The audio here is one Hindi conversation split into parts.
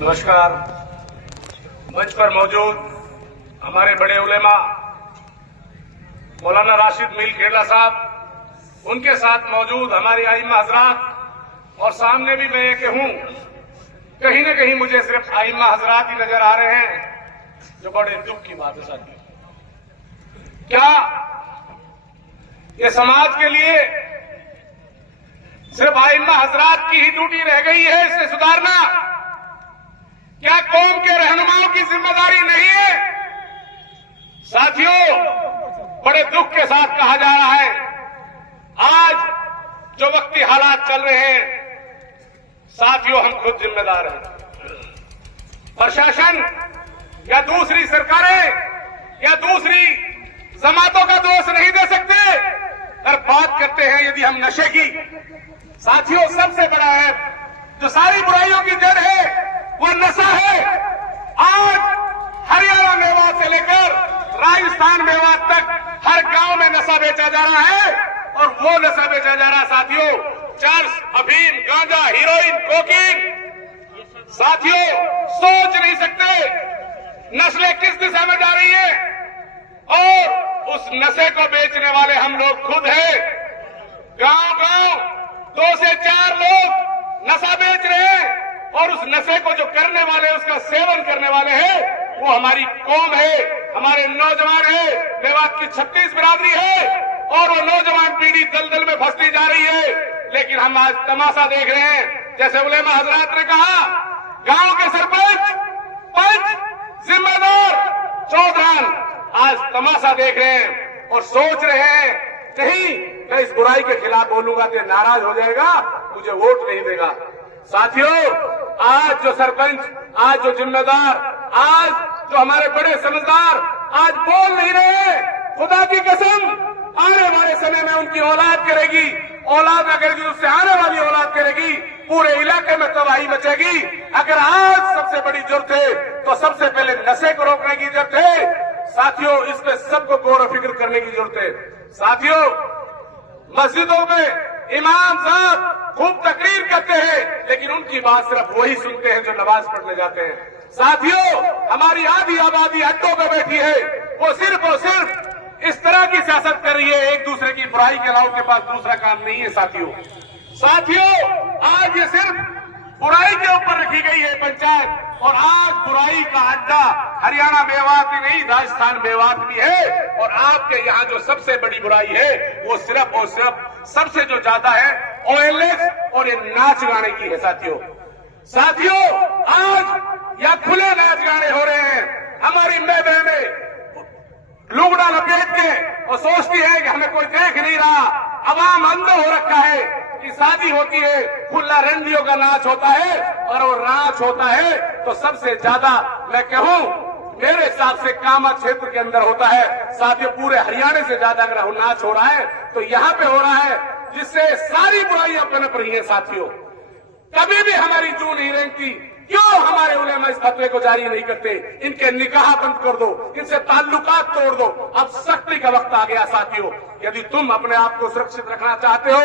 नमस्कार। मंच पर मौजूद हमारे बड़े उलेमा मौलाना राशिद मील खेड़ा साहब, उनके साथ मौजूद हमारी आइम्मा हजरात और सामने भी मैं ये कहूं, कहीं न कहीं मुझे सिर्फ आइम्मा हजरात ही नजर आ रहे हैं, जो बड़े दुख की बात है साथी। क्या ये समाज के लिए सिर्फ आइम्मा हजरात की ही ड्यूटी रह गई है इसे सुधारना? क्या कौम के रहनुमाओं की जिम्मेदारी नहीं है? साथियों, बड़े दुख के साथ कहा जा रहा है, आज जो वक्ती हालात चल रहे हैं, साथियों हम खुद जिम्मेदार हैं। प्रशासन या दूसरी सरकारें या दूसरी जमातों का दोष नहीं दे सकते। पर बात करते हैं यदि हम नशे की, साथियों सबसे बड़ा है जो सारी बुराइयों की जड़ है वो नशा है। आज हरियाणा मेवात से लेकर राजस्थान मेवात तक हर गांव में नशा बेचा जा रहा है, और वो नशा बेचा जा रहा है साथियों, चर्स, अफीम, गांजा, हीरोइन, कोकीन। साथियों सोच नहीं सकते नस्लें किस दिशा में जा रही है, और उस नशे को बेचने वाले हम लोग खुद हैं। गांव-गांव 2 से 4 लोग नशा बेच रहे हैं, और उस नशे को जो करने वाले, उसका सेवन करने वाले हैं, वो हमारी कौम है, हमारे नौजवान है। मेवात की 36 बिरादरी है, और वो नौजवान पीढ़ी दलदल में फंसती जा रही है। लेकिन हम आज तमाशा देख रहे हैं, जैसे उलेमा हजरात ने कहा, गांव के सरपंच, पंच, जिम्मेदार, चौधरान आज तमाशा देख रहे हैं और सोच रहे हैं, नहीं मैं इस बुराई के खिलाफ बोलूंगा तो नाराज हो जाएगा, मुझे वोट नहीं देगा। साथियों, आज जो सरपंच, आज जो जिम्मेदार, आज जो हमारे बड़े समझदार आज बोल नहीं रहे, खुदा की कसम आने वाले समय में उनकी औलाद करेगी, औलाद न करेगी उससे आने वाली औलाद करेगी, पूरे इलाके में तबाही मचेगी। अगर आज सबसे बड़ी जरूरत है तो सबसे पहले नशे को रोकने की जरूरत है। साथियों, इस पे सबको गौर फिक्र करने की जरूरत है। साथियों, मस्जिदों में इमाम साहब खूब तकरीर करते हैं, लेकिन उनकी बात सिर्फ वही सुनते हैं जो नमाज पढ़ने जाते हैं। साथियों, हमारी आधी आबादी अड्डों पे बैठी है, वो सिर्फ और सिर्फ इस तरह की सियासत कर रही है, एक दूसरे की बुराई के अलावा के पास दूसरा काम नहीं है। साथियों, आज ये सिर्फ बुराई के ऊपर रखी गई है पंचायत, और आज बुराई का अड्डा हरियाणा मेवात ही नहीं, राजस्थान मेवात भी है। और आपके यहाँ जो सबसे बड़ी बुराई है वो सिर्फ और सिर्फ सबसे जो ज्यादा है OLS और ये नाच गाने की है। साथियों, आज या खुले नाच गाने हो रहे हैं, हमारी माँ बहनें लुगड़ा लपेट के और सोचती है कि हमें कोई देख नहीं रहा। अवाम अंधा हो रखा है कि शादी होती है, खुला रंडियों का नाच होता है, और वो नाच होता है तो सबसे ज्यादा मैं कहूं मेरे हिसाब से कामा क्षेत्र के अंदर होता है। साथियों, पूरे हरियाणा से ज्यादा अगर वो नाच हो रहा है तो यहाँ पे हो रहा है, जिससे सारी बुराइयां पनप रही है। साथियों, कभी भी हमारी जू नहीं रेंगती। क्यों हमारे उलेमा इस फतवे को जारी नहीं करते? इनके निकाह बंद कर दो, इनसे ताल्लुकात तोड़ दो। अब सख्ती का वक्त आ गया। साथियों, यदि तुम अपने आप को सुरक्षित रखना चाहते हो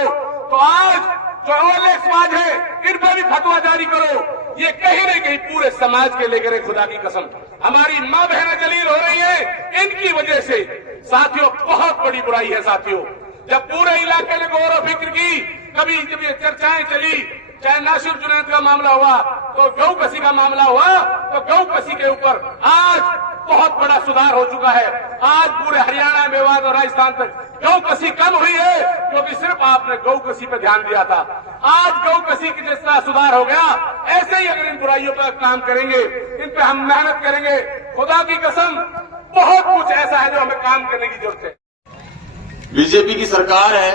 तो आज जो OLS समाज है, इन पर भी फतवा जारी करो। ये कहीं न कहीं पूरे समाज के लेकर खुदा की कसम हमारी माँ बहनें जलील हो रही है इनकी वजह से। साथियों, बहुत बड़ी बुराई है। साथियों, जब पूरे इलाके ने गौर और फिक्र की, कभी जब ये चर्चाएं चली, चाहे नासिर जुनैद का मामला हुआ तो गौ कसी का मामला हुआ, तो गौ कसी के ऊपर आज बहुत बड़ा सुधार हो चुका है। आज पूरे हरियाणा, मेवात और राजस्थान तक गौ कसी कम हुई है, क्योंकि सिर्फ आपने गौ कसी पर ध्यान दिया था। आज गौ कसी की जिस तरह सुधार हो गया, ऐसे ही अगर इन बुराइयों पर काम करेंगे, इन पे हम मेहनत करेंगे, खुदा की कसम बहुत कुछ ऐसा है जो हमें काम करने की जरूरत है। बीजेपी की सरकार है,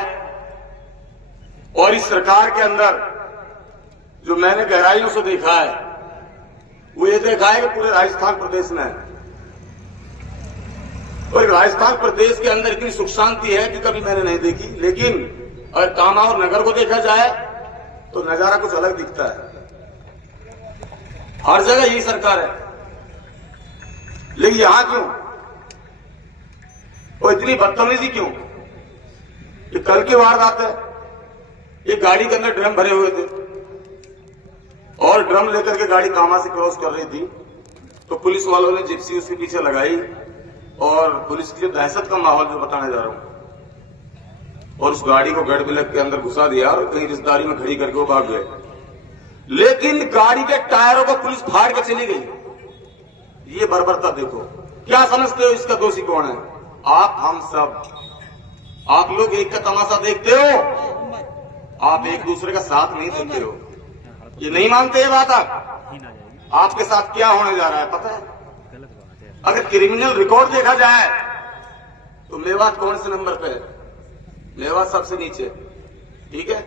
और इस सरकार के अंदर जो मैंने गहराइयों से देखा है वो ये देखा है कि पूरे राजस्थान प्रदेश में, और राजस्थान प्रदेश के अंदर इतनी सुख शांति है कि कभी मैंने नहीं देखी। लेकिन अगर कान्हा और नगर को देखा जाए तो नजारा कुछ अलग दिखता है। हर जगह यही सरकार है, लेकिन यहां क्यों और इतनी बदतमीजी क्यों? ये कल की वारदात है, ये गाड़ी के अंदर ड्रम भरे हुए थे और ड्रम लेकर के गाड़ी कामा से क्रॉस कर रही थी तो पुलिस वालों ने जिप्सी उसके पीछे लगाई और पुलिस के लिए दहशत का माहौल जो बताने जा रहा हूं, और उस गाड़ी को गढ़ बिलक के अंदर घुसा दिया और कहीं रिश्तेदारी में खड़ी करके वो भाग गए। लेकिन गाड़ी के टायरों को पुलिस फाड़ के चली गई। ये बर्बरता देखो। क्या समझते हो इसका दोषी कौन है? आप, हम सब। आप लोग एक का तमाशा देखते हो, आप एक दूसरे का साथ नहीं देते हो। ये नहीं मानते ये बात आपके साथ क्या होने जा रहा है पता है? अगर क्रिमिनल रिकॉर्ड देखा जाए तो मेवात कौन से नंबर पे है? मेवात सबसे नीचे, ठीक है।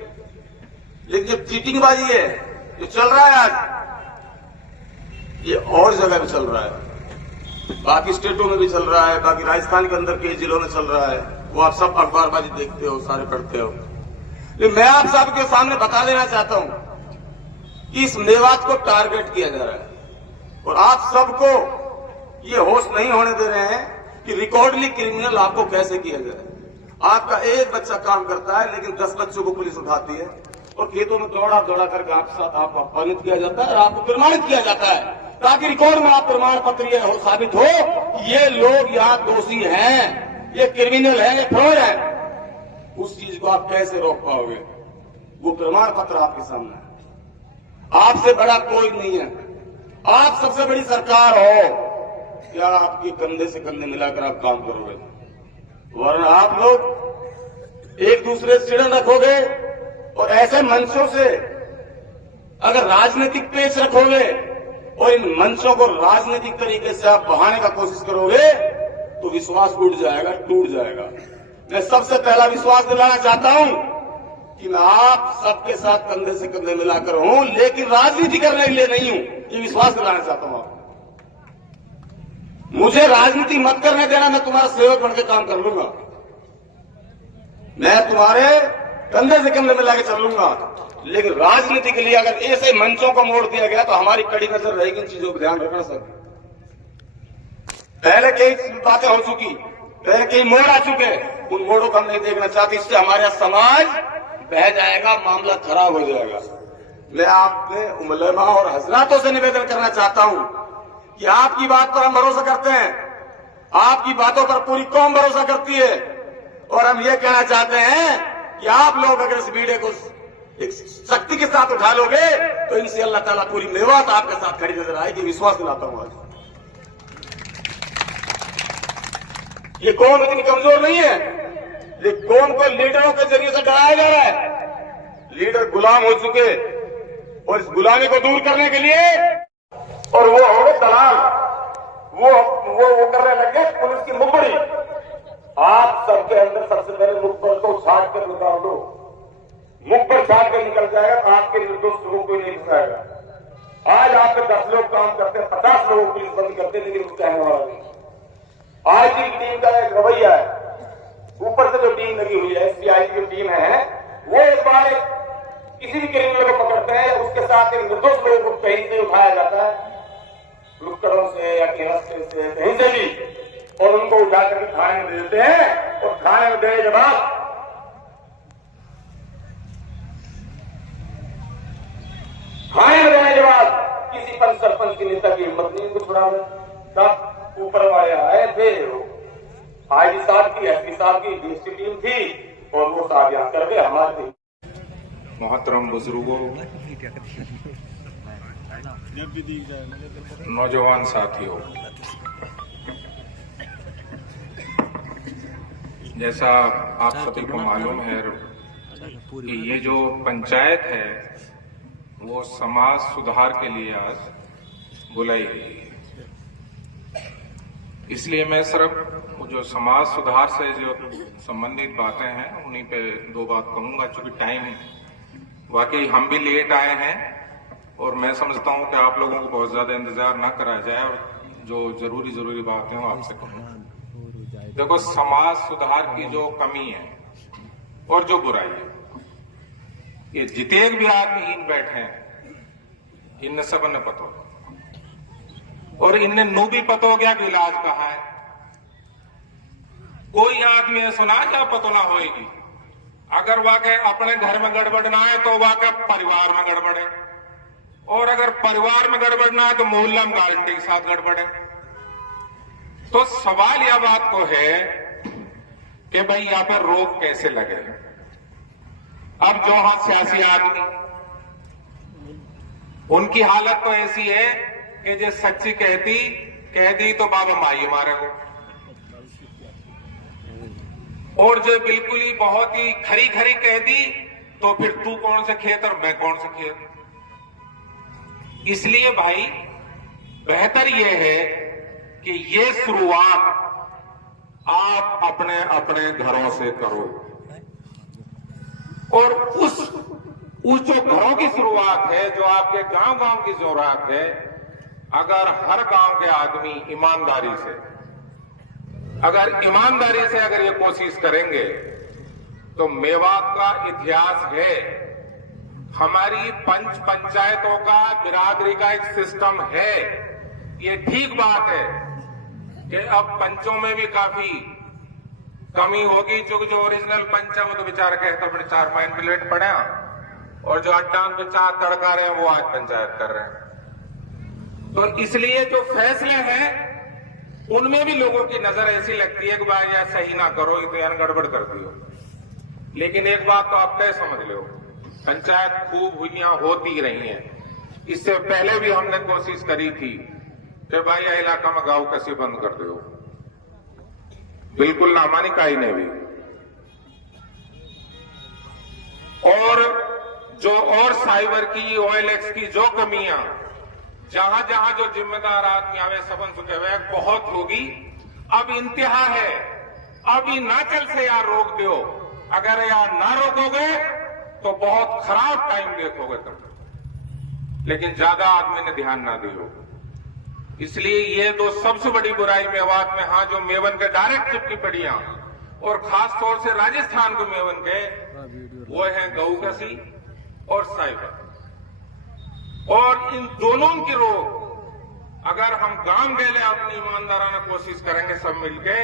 लेकिन जो चीटिंगबाजी है जो चल रहा है आज, ये और जगह भी चल रहा है, बाकी स्टेटों में भी चल रहा है, बाकी राजस्थान के अंदर कई जिलों में चल रहा है। वो आप सब अखबारबाजी देखते हो, सारे पढ़ते हो। लेकिन मैं आप सबके सामने बता देना चाहता हूं कि इस मेवात को टारगेट किया जा रहा है और आप सबको ये होश नहीं होने दे रहे हैं कि रिकॉर्डली क्रिमिनल आपको कैसे किया जाए। आपका एक बच्चा काम करता है लेकिन 10 बच्चों को पुलिस उठाती है और खेतों में दौड़ा दौड़ा कर आपके साथ आपको अपमानित किया जाता है और आपको प्रमाणित किया जाता है ताकि रिकॉर्ड में आप प्रमाण पत्र ये हो साबित हो ये लोग यहाँ दोषी हैं, ये क्रिमिनल है, ये फ्रॉड है। उस चीज को आप कैसे रोक पाओगे? वो प्रमाण पत्र आपके सामने है। आपसे बड़ा कोई नहीं है, आप सबसे बड़ी सरकार हो। क्या आपके कंधे से कंधे मिलाकर आप काम करोगे? वरना आप लोग एक दूसरे से चिड़न रखोगे और ऐसे मंचों से अगर राजनीतिक पेश रखोगे और इन मंचों को राजनीतिक तरीके से आप बहाने का कोशिश करोगे तो विश्वास उठ जाएगा, टूट जाएगा। मैं सबसे पहला विश्वास दिलाना चाहता हूं कि मैं आप सबके साथ कंधे से कंधे मिलाकर हूं, लेकिन राजनीति करने के लिए नहीं हूं। ये विश्वास दिलाना चाहता हूं आपको। मुझे राजनीति मत करने देना, मैं तुम्हारा सेवक बनकर काम कर लूंगा, मैं तुम्हारे कंधे से कंधे मिला के चल लूंगा। लेकिन राजनीति के लिए अगर ऐसे मंचों को मोड़ दिया गया तो हमारी कड़ी नजर रहेगी। इन चीजों को ध्यान रखना सर। पहले कई बातें हो चुकी, पहले कई मोड़ आ चुके, उन मोड़ों को हम नहीं देखना चाहते। इससे हमारा समाज बह जाएगा, मामला खराब हो जाएगा। मैं आपने उलमा और हजरातों से निवेदन करना चाहता हूं कि आपकी बात पर हम भरोसा करते हैं, आपकी बातों पर पूरी कौम भरोसा करती है और हम ये कहना चाहते हैं कि आप लोग अगर इस वीडियो को एक शक्ति के साथ उठा लोगे तो इनसे अल्लाह ताला पूरी मेवात आपके साथ खड़ी नजर आएगी। विश्वास दिलाता हूं। आज ये कौम इतनी कमजोर नहीं है, ये कौम को लीडरों के जरिए से डराया जा रहा है। लीडर गुलाम हो चुके और इस गुलामी को दूर करने के लिए और वो हो गए दलाल, वो करने लगे पुलिस की मुखबरी। आप सबके अंदर सबसे पहले मुखबर को छाट कर निकाल दो। मुखबर छाट कर निकल जाएगा तो आपके निर्दोष लोगों को नहीं फंसाएगा। आज आप पे 10 लोग काम करते हैं, 50 लोगों को पुलिस बंद करते हैं, लेकिन कुछ कहने वाला नहीं। आज की टीम का एक रवैया है, ऊपर से जो टीम लगी हुई है, एसपीआई की जो टीम है, वो एक बार किसी भी क्रिमिनल को पकड़ते हैं, उसके साथ एक निर्दोष लोगों को कहीं से उठाया जाता है, लुटकड़ों से या के रास्ते से कहीं से भी, और उनको उठा करके थाने में दे देते हैं। और थाने में देने के बाद किसी पंच सरपंच की नेता की हिम्मत नहीं उनको छुड़ाने। तब ऊपर वाले आए थे, आईजी साहब की, एसपी साहब की डीएसपी टीम थी और वो साहब यहाँ कर गए हमारे। मोहतरम बुजुर्गों, नौजवान साथियों, जैसा आप सभी को मालूम है कि ये जो पंचायत है वो समाज सुधार के लिए आज बुलाई गई है। इसलिए मैं सिर्फ जो समाज सुधार से जो संबंधित बातें हैं उन्हीं पे 2 बात कहूंगा, चूंकि टाइम वाकई हम भी लेट आए हैं और मैं समझता हूं कि आप लोगों को बहुत ज्यादा इंतजार ना कराया जाए और जो जरूरी बातें हो आपसे कहूँ। देखो, समाज सुधार की जो कमी है और जो बुराई है, ये जितने भी आदमी इन बैठे हैं इनने सब ने पता और इनने नो भी पता हो गया कि इलाज कहाँ है। कोई आदमी है सुना क्या पता ना होएगी। अगर वाकई अपने घर में गड़बड़ ना है तो वाकई परिवार में गड़बड़ है। और अगर परिवार में गड़बड़ ना है तो मोहल्ला में गारंटी के साथ गड़बड़ है। तो सवाल यह बात को है कि भाई यहां पर रोक कैसे लगे। अब जो हाथ सियासी आदमी, उनकी हालत तो ऐसी है कि जो सच्ची कह दी तो बाबा माई मारे को, और जो बिल्कुल ही बहुत ही खरी खरी कह दी तो फिर तू कौन से खेत और मैं कौन से खेत। इसलिए भाई बेहतर यह है कि ये शुरुआत आप अपने अपने घरों से करो, और उस जो घरों की शुरुआत है, जो आपके गांव गांव की जरूरत है, अगर हर गांव के आदमी ईमानदारी से अगर ये कोशिश करेंगे तो मेवात का इतिहास है, हमारी पंचायतों का, बिरादरी का एक सिस्टम है। ये ठीक बात है कि अब पंचों में भी काफी कमी होगी, क्योंकि जो ओरिजिनल पंच है वो तो बेचारा कहता अपने 4 माइन प्लेट पड़े, और जो अड्डान पे 4 तड़का रहे हैं वो आज पंचायत कर रहे हैं। तो इसलिए जो फैसले हैं उनमें भी लोगों की नजर ऐसी लगती है कि भाई यार सही ना करो, ये तो यार गड़बड़ कर दियो। लेकिन एक बात तो आप तय समझ लो, पंचायत खूब हुइयां होती रही हैं। इससे पहले भी हमने कोशिश करी थी कि भाई यह इलाका में गांव कैसे बंद कर दो, बिल्कुल ना मानी काई ने भी। और साइबर की, OLX की जो कमियां, जहां जहां जो जिम्मेदार आदमी आवे सबन सुखे हुए बहुत होगी। अब इंतहा है, अब हिमाचल से यार रोक दो, अगर यार ना रोकोगे तो बहुत खराब टाइम देखोगे तुम। लेकिन ज्यादा आदमी ने ध्यान ना दियो, इसलिए ये तो सबसे बड़ी बुराई मेवात में, हाँ, जो मेवन के डायरेक्ट चिपकी पड़ियां, और खास तौर से राजस्थान के मेवन के, वो है गऊ कसी और साइबर। और इन दोनों की रोक अगर हम गांव गेले अपनी ईमानदाराना कोशिश करेंगे सब मिलके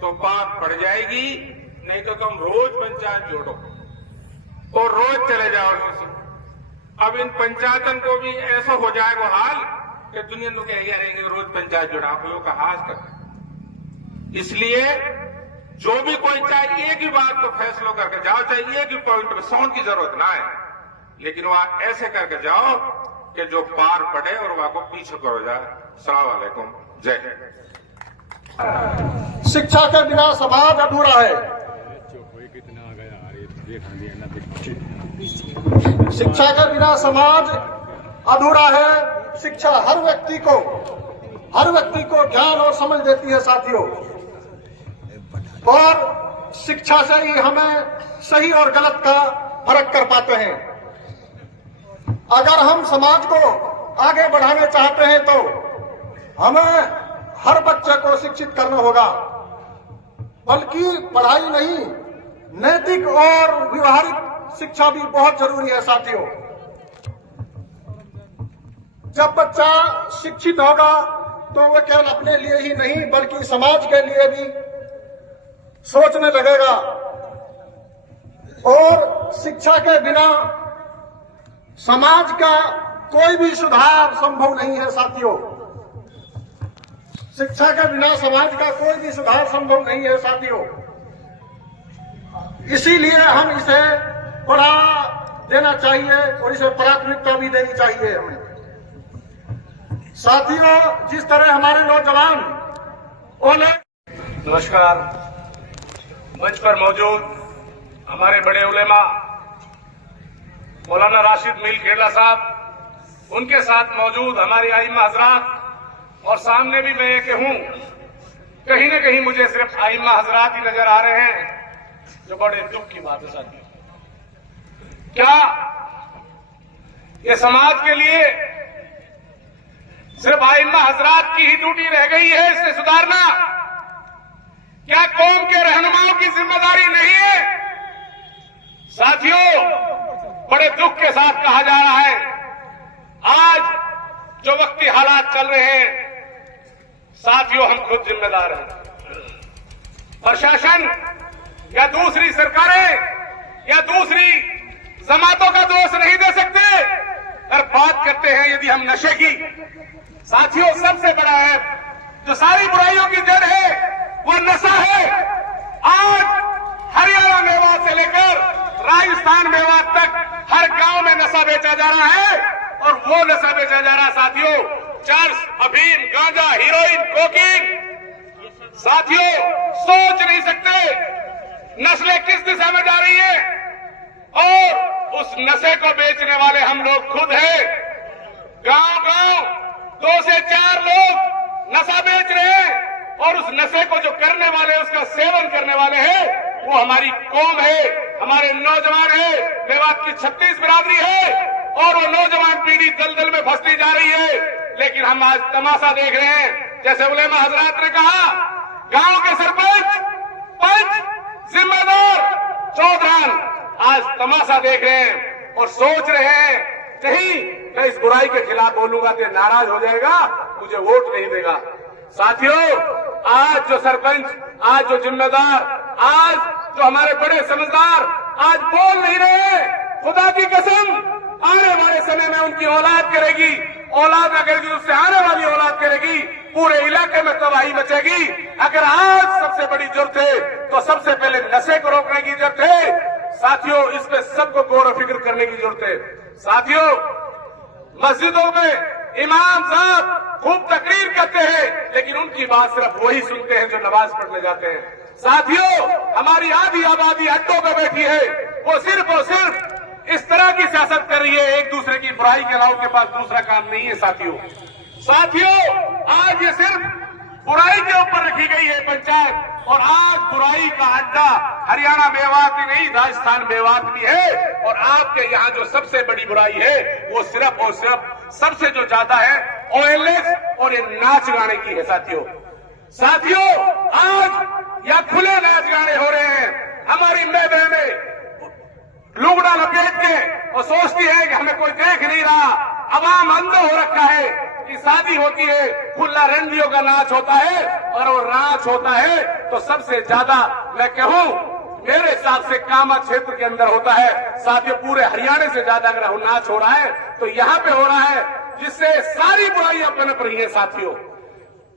तो बात पड़ जाएगी। नहीं तो तुम रोज पंचायत जोड़ो और रोज चले जाओ। अब इन पंचायतन को भी ऐसा हो जाएगा हाल कि दुनिया लोग रहेंगे रोज पंचायत जुड़ा का हाथ कर। इसलिए जो भी कोई चाहे एक ही बात तो फैसलों करके जाओ, चाहे एक ही पॉइंट में साउंड की जरूरत ना है, लेकिन वहां ऐसे करके जाओ कि जो पार पड़े और वहां को पीछे करो जाए। अस्सलाम वालेकुम, जय हिंद। शिक्षा के बिना समाज अधूरा है। शिक्षा के बिना समाज अधूरा है। शिक्षा हर व्यक्ति को ज्ञान और समझ देती है साथियों, और शिक्षा से ही हमें सही और गलत का फर्क कर पाते हैं। अगर हम समाज को आगे बढ़ाना चाहते हैं तो हमें हर बच्चे को शिक्षित करना होगा, बल्कि पढ़ाई नहीं, नैतिक और व्यवहारिक शिक्षा भी बहुत जरूरी है साथियों। जब बच्चा शिक्षित होगा तो वह केवल अपने लिए ही नहीं बल्कि समाज के लिए भी सोचने लगेगा, और शिक्षा के बिना समाज का कोई भी सुधार संभव नहीं है साथियों। शिक्षा के बिना समाज का कोई भी सुधार संभव नहीं है साथियों। इसीलिए हम इसे बढ़ावा देना चाहिए और इसे प्राथमिकता भी देनी चाहिए हमें। साथियों, जिस तरह हमारे नौजवान नमस्कार। मंच पर मौजूद हमारे बड़े उलेमा मौलाना राशिद मील खेड़ा साहब, उनके साथ मौजूद हमारी आइम्मा हजरात, और सामने भी मैं ये कहूं, कहीं न कहीं मुझे सिर्फ आइम्मा हजरात ही नजर आ रहे हैं, जो बड़े दुख की बात है साथियों। क्या ये समाज के लिए सिर्फ आइम्मा हजरात की ही ड्यूटी रह गई है इसे सुधारना? क्या कौम के रहनुमाओं की जिम्मेदारी नहीं है? साथियों, बड़े दुख के साथ कहा जा रहा है, आज जो वक्ती हालात चल रहे हैं, साथियों हम खुद जिम्मेदार हैं। प्रशासन या दूसरी सरकारें या दूसरी जमातों का दोष नहीं दे सकते। और बात करते हैं यदि हम नशे की, साथियों सबसे बड़ा है जो सारी बुराइयों की जड़ है वो नशा है। आज हरियाणा मेवात से लेकर राजस्थान मेवात तक हर गांव में नशा बेचा जा रहा है, और वो नशा बेचा जा रहा है साथियों चर्स, अफीम, गांजा, हीरोइन, कोकीन। साथियों सोच नहीं सकते नस्लें किस दिशा में जा रही है, और उस नशे को बेचने वाले हम लोग खुद हैं। गांव-गांव 2 से 4 लोग नशा बेच रहे हैं, और उस नशे को जो करने वाले, उसका सेवन करने वाले हैं, वो हमारी कौम है, हमारे नौजवान है, मेवात की 36 बिरादरी है, और वो नौजवान पीढ़ी दलदल में फंसती जा रही है। लेकिन हम आज तमाशा देख रहे हैं, जैसे उलेमा हजरात ने कहा, गांव के सरपंच, पंच, जिम्मेदार, चौधरान आज तमाशा देख रहे हैं और सोच रहे हैं कहीं मैं इस बुराई के खिलाफ बोलूंगा तो नाराज हो जाएगा, मुझे वोट नहीं देगा। साथियों आज जो सरपंच, आज जो जिम्मेदार, आज जो हमारे बड़े समझदार आज बोल नहीं रहे, खुदा की कसम आने वाले समय में उनकी औलाद करेगी, औलाद न करेगी उससे आने वाली औलाद करेगी, पूरे इलाके में तबाही मचेगी। अगर आज सबसे बड़ी जरूरत है तो सबसे पहले नशे को रोकने की जरूरत है। साथियों इस पे सबको गौर फिक्र करने की जरूरत है। साथियों मस्जिदों में इमाम साहब खूब तकरीर करते हैं, लेकिन उनकी बात सिर्फ वही सुनते हैं जो नमाज पढ़ने जाते हैं। साथियों हमारी आधी आबादी अड्डों पे बैठी है, वो सिर्फ और सिर्फ इस तरह की सियासत कर रही है, एक दूसरे की बुराई के अलावा के पास दूसरा काम नहीं है। साथियों आज ये सिर्फ बुराई के ऊपर रखी गई है पंचायत, और आज बुराई का अड्डा हरियाणा मेवात ही नहीं राजस्थान मेवात भी है। और आपके यहाँ जो सबसे बड़ी बुराई है वो सिर्फ और सिर्फ सबसे जो ज्यादा है OLS और ये नाच गाने की है। साथियों आज यहाँ खुले नाच गाने हो रहे हैं, हमारी माँ बहनें लुगड़ा लपेट के और सोचती है कि हमें कोई देख नहीं रहा, अवाम अंधा हो रखा है कि शादी होती है, खुला रंडियों का नाच होता है, और वो नाच होता है तो सबसे ज्यादा मैं कहूं मेरे हिसाब से कामा क्षेत्र के अंदर होता है। साथियों पूरे हरियाणा से ज्यादा अगर नाच हो रहा है तो यहाँ पे हो रहा है, जिससे सारी बुराइयां पनप रही है। साथियों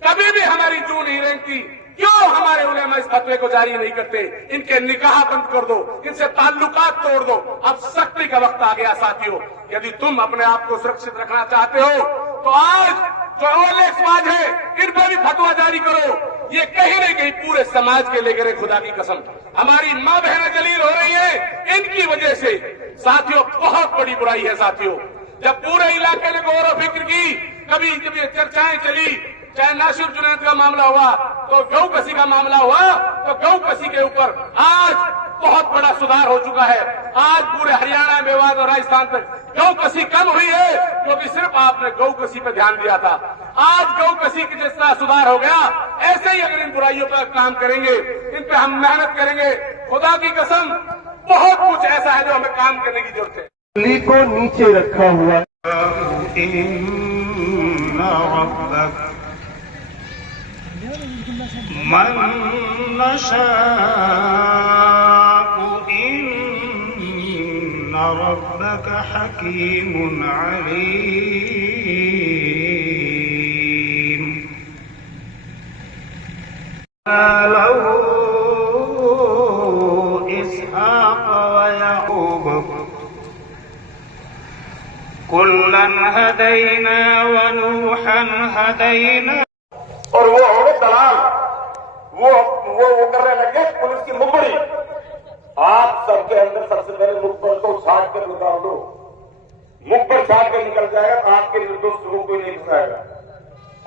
कभी भी हमारी जू नहीं रेंगती, क्यों हमारे उलेमा इस फतवे को जारी नहीं करते? इनके निकाह बंद कर दो, इनसे ताल्लुकात तोड़ दो। अब सख्ती का वक्त आ गया साथियों, यदि तुम अपने आप को सुरक्षित रखना चाहते हो तो आज जो OLS है इन पर भी फतवा जारी करो। ये कहीं न कहीं पूरे समाज के लेकर खुदा की कसम हमारी माँ बहनें जलील हो रही है इनकी वजह से। साथियों बहुत बड़ी बुराई है। साथियों जब पूरे इलाके ने गौर फिक्र की, कभी जब ये चर्चाएं चली, चाहे नासिर जुनैद का मामला हुआ तो गौ कसी का मामला हुआ, तो गौ कसी के ऊपर आज बहुत बड़ा सुधार हो चुका है। आज पूरे हरियाणा मेवात और राजस्थान तक गौ कसी कम हुई है, क्योंकि सिर्फ आपने गौ कसी पर ध्यान दिया था। आज गौ कसी की जिस तरह सुधार हो गया, ऐसे ही अगर इन बुराइयों पर काम करेंगे, इन पे हम मेहनत करेंगे, खुदा की कसम बहुत कुछ ऐसा है जो हमें काम करने की जरूरत है। उंगली को नीचे रखा हुआ मन नशाउ इन्ना रब्बक हकीमुन अलीम। लहू इसहाक़ व याक़ूब कुल्लन हदैना व नूहन हदैना। और वो हो गए दलाल, वो करने लगे पुलिस की मुखबरी। आप सबके अंदर सबसे पहले मुखबर को छाट कर निकाल दो, मुखबर छाट कर निकल जाएगा तो आपके निर्दोष लोगों को नहीं फंसाएगा।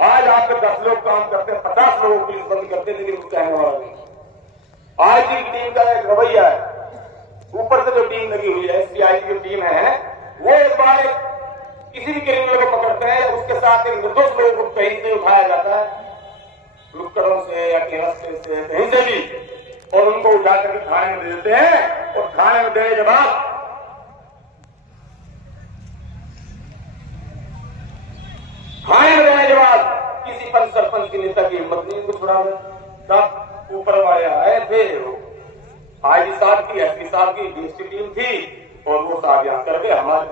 आज आपके 10 लोग काम करते हैं, 50 लोगों को पुलिस बंद करते हैं, लेकिन कहने वाला नहीं। आज की टीम का एक रवैया है, ऊपर से जो टीम लगी हुई है SBI की जो टीम है, वो एक बार किसी भी क्रिमिनल को पकड़ते हैं, उसके साथ एक निर्दोष लोगों को कहीं से उठाया जाता है, लुक्कड़ों से या के रास्ते से कहीं से भी, और उनको उठा करके थाने में दे देते हैं। और थाने में देने के बाद किसी पंच सरपंच की नेता की हिम्मत नहीं उनको छुड़ाने। तब ऊपर वाले आए थे, IG साहब की, SP साहब की DSP टीम थी, और वो साहब यहाँ कर गए हमारे